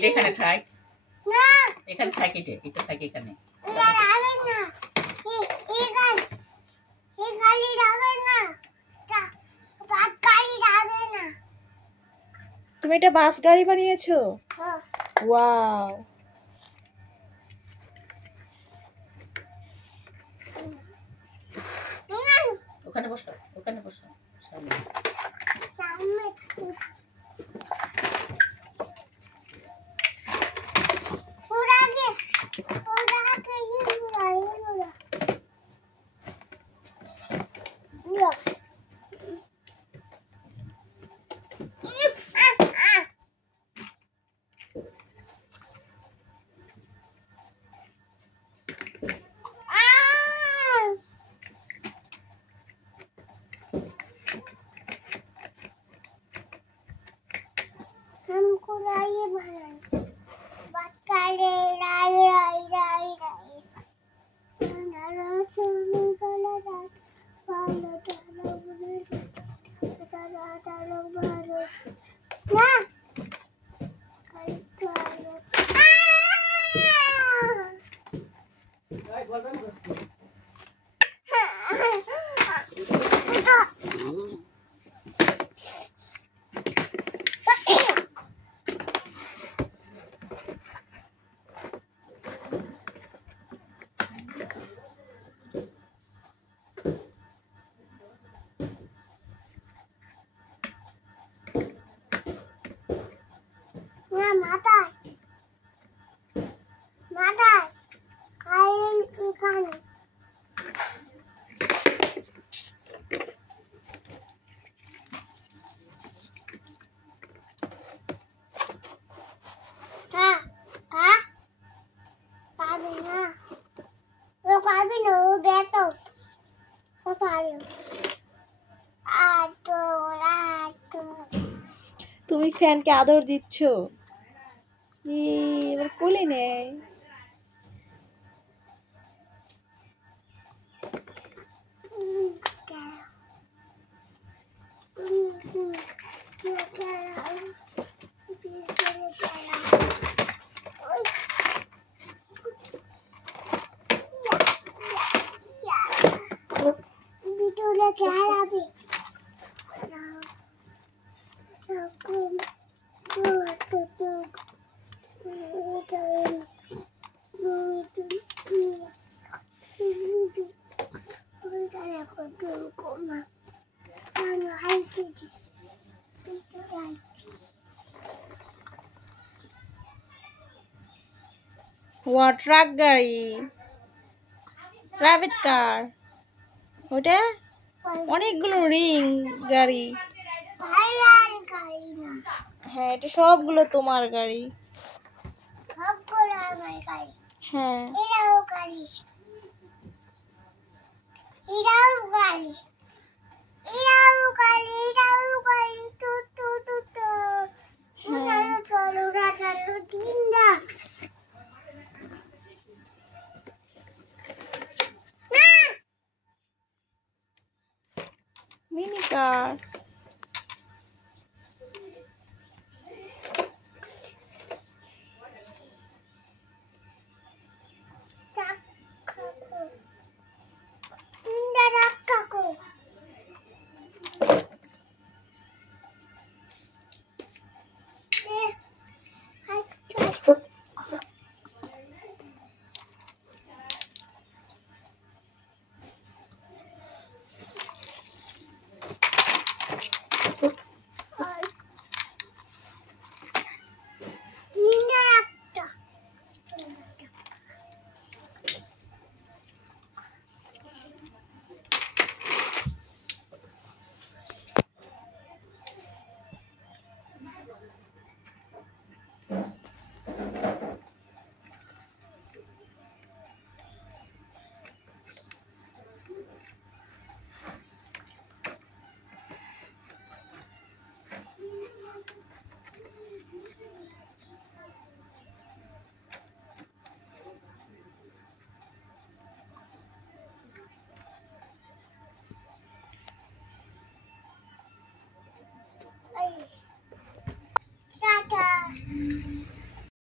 এটা এখানে থাক, এখানে থাক, এটা থাক এখানে। তুমি এটা বাস গাড়ি বানিয়েছো? ওয়াও। ওখানে বসো, ওখানে বসো। हमको राई बनाना बात करे राई राई राई राई नाना चुनु चला रात पालो चलो बुने चला चलो बालो ना कल चलो माता माता कायल इकाने हाँ हाँ पाबी ना वो पाबी ना वो बैठो वो पाबी आटो आटो তুমি ফ্যানকে আদর দিচ্ছ? এবার কোলে নেই। ট্রাক গাড়ি, প্রাইভেট কার, ওটা অনেকগুলো রিং গাড়ি। হ্যাঁ, এটা সবগুলো তোমার গাড়ি। হ্যাঁ, মিনি কার।